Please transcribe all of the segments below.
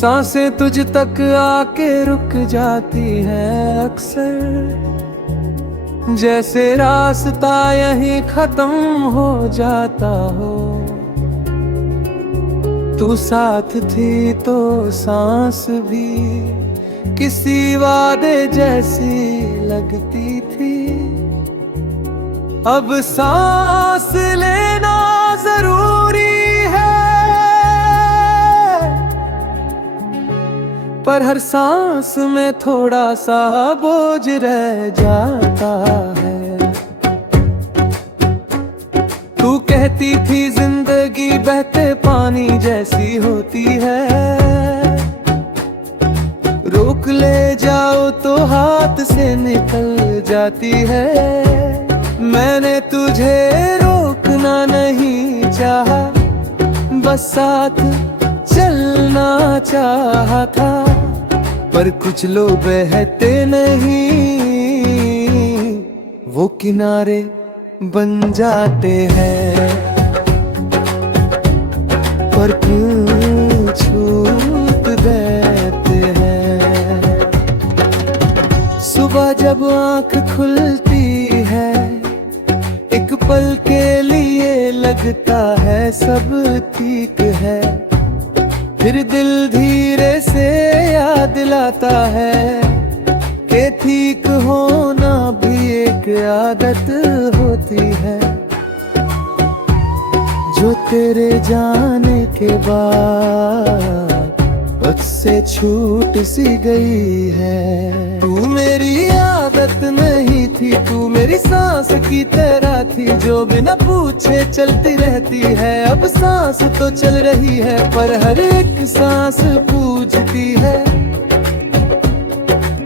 सांसें तुझ तक आके रुक जाती हैं अक्सर, जैसे रास्ता यहीं खत्म हो जाता हो। तू साथ थी तो सांस भी किसी वादे जैसी लगती थी। अब सांस लेना जरूरी है, पर हर सांस में थोड़ा सा बोझ रह जाता है। तू कहती थी जिंदगी बहते पानी जैसी होती है, रोक ले जाओ तो हाथ से निकल जाती है। मैंने तुझे रोकना नहीं चाहा, बस साथ चलना चाहा था, पर कुछ लोग बहते नहीं, वो किनारे बन जाते हैं। पर क्यों छूट देते हैं। सुबह जब आँख खुलती है, एक पल के लिए लगता है सब ठीक है, फिर दिल धीरे से याद दिलाता है कि ठीक होना भी एक आदत होती है, जो तेरे जाने के बाद वक्त से छूट सी गई है। तू मेरी आदत नहीं थी, तू मेरी सांस की तरह थी, जो बिना पूछे चलती रहती है। अब सांस तो चल रही है, पर हर एक सांस पूछती है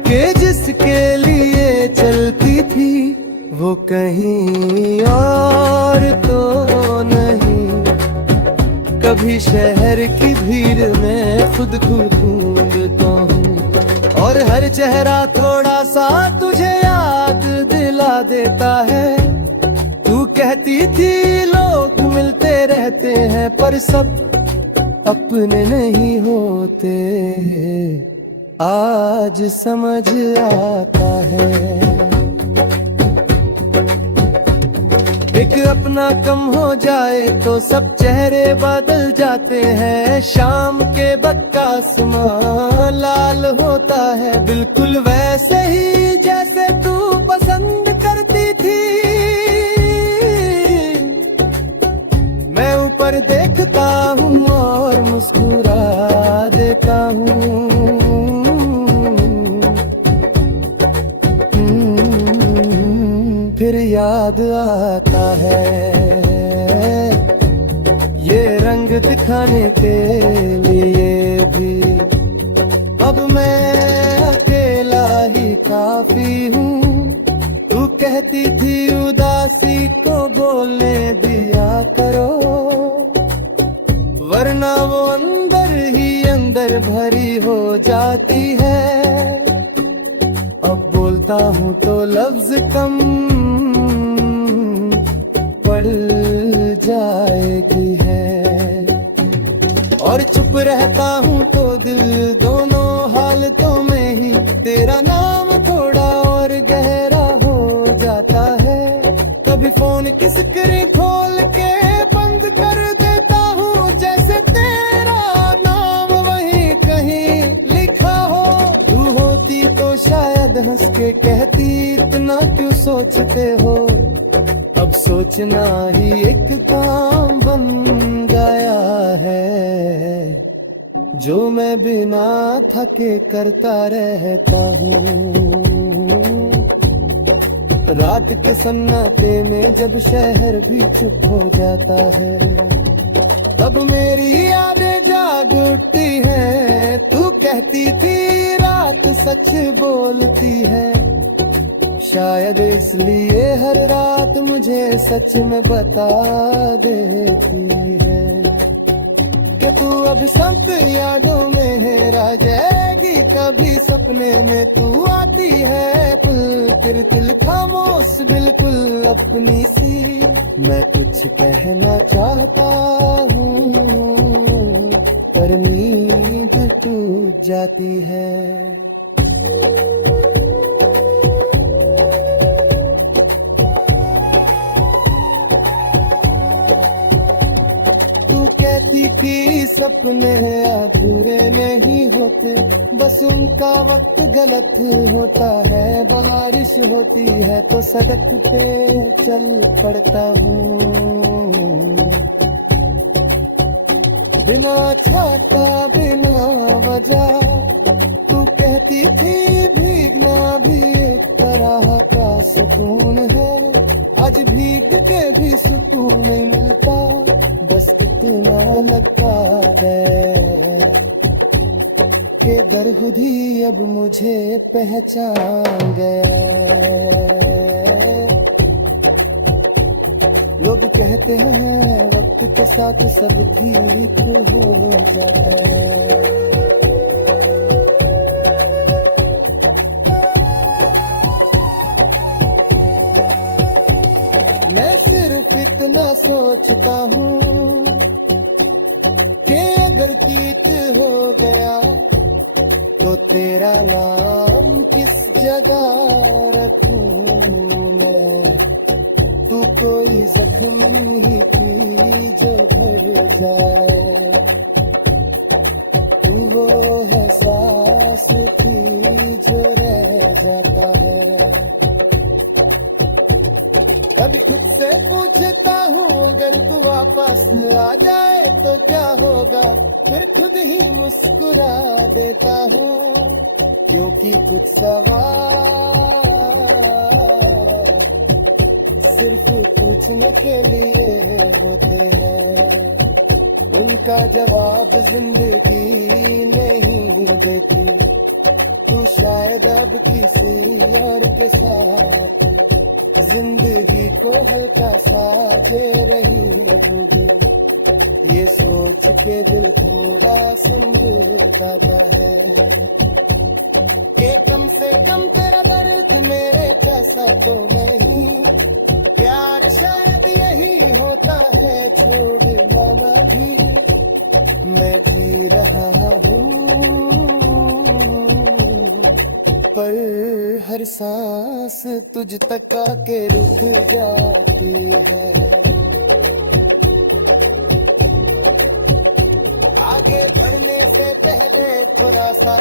कि जिसके लिए चलती थी वो कहीं और तो नहीं। कभी शहर की भीड़ में खुद को ढूंढता हूँ, और हर चेहरा थोड़ा सा तुझे याद दिला देता है। तू कहती थी लोग मिलते रहते हैं, पर सब अपने नहीं होते, आज समझ आता है। एक अपना कम हो जाए तो सब चेहरे बदल जाते हैं। शाम के वक्त का आसमां लाल होता है, बिल्कुल वैसे ही जैसे तू पसंद करती थी। मैं ऊपर देखता हूँ और मुस्कुरा देता हूँ, फिर याद आता है ये रंग दिखाने के लिए भी। अब मैं अकेला ही काफी हूँ, तू कहती थी उदासी को बोलने दिया करो, वरना वो अंदर ही अंदर भरी हो जाती है। अब बोलता हूँ तो लफ्ज कम पड़ जाएगी है, और चुप रहता हूँ तो दिल दोनों हालतों में ही तेरा नाम थोड़ा और गहरा हो जाता है। कभी फोन की स्क्रीन खोल के बंद कर देता हूँ, जैसे तेरा नाम वहीं कहीं लिखा हो। तू होती तो शायद हंस के कहती इतना क्यों सोचते हो। अब सोचना ही एक काम बन गया है, जो मैं बिना थके करता रहता हूँ। रात के सन्नाटे में जब शहर भी चुप हो जाता है, तब मेरी यादें जाग उठती है। तू कहती थी रात सच बोलती है, शायद इसलिए हर रात मुझे सच में बता देती है कि तू अब संत यादों में है रह जाएगी। कि कभी सपने में तू आती है, फिर दिल खामोश बिल्कुल अपनी सी। मैं कुछ कहना चाहता हूँ पर नींद टूट जाती है। तू कहती थी सपने अधूरे नहीं होते, बस उनका वक्त गलत होता है। बारिश होती है तो सड़क पे चल पड़ता हूँ, बिना छाता बिना वजह। तू कहती थी भीगना भी एक तरह का सुकून है, आज भीग के भी सुकून नहीं मिलता, बस इतना लगता है कि दर्द ही अब मुझे पहचान गया। लोग कहते हैं वक्त के साथ सब ठीक हो जाता है। मैं सिर्फ इतना सोचता हूँ कि अगर कीच हो गया तो तेरा नाम किस जगह रखूं मैं। तू कोई जख्म ही थी जो भर जाए, तू वो है सांस थी जो रह जाता है। कभी खुद से पूछता हूँ अगर तू वापस आ जाए तो क्या होगा, फिर खुद ही मुस्कुरा देता हूँ, क्योंकि कुछ सवाल सिर्फ पूछने के लिए होते हैं, उनका जवाब जिंदगी नहीं देती। तू शायद अब किसी और के साथ जिंदगी को हल्का सा जे रही होगी, ये सोच के दिल थोड़ा संभलता है कि कम से कम तेरा दर्द मेरे जैसा तो नहीं। प्यार शायद यही होता है छोड़ना भी, मैं जी रहा हूँ पर हर सांस तुझ तक आके रुक जाती है। आगे बढ़ने से पहले थोड़ा सा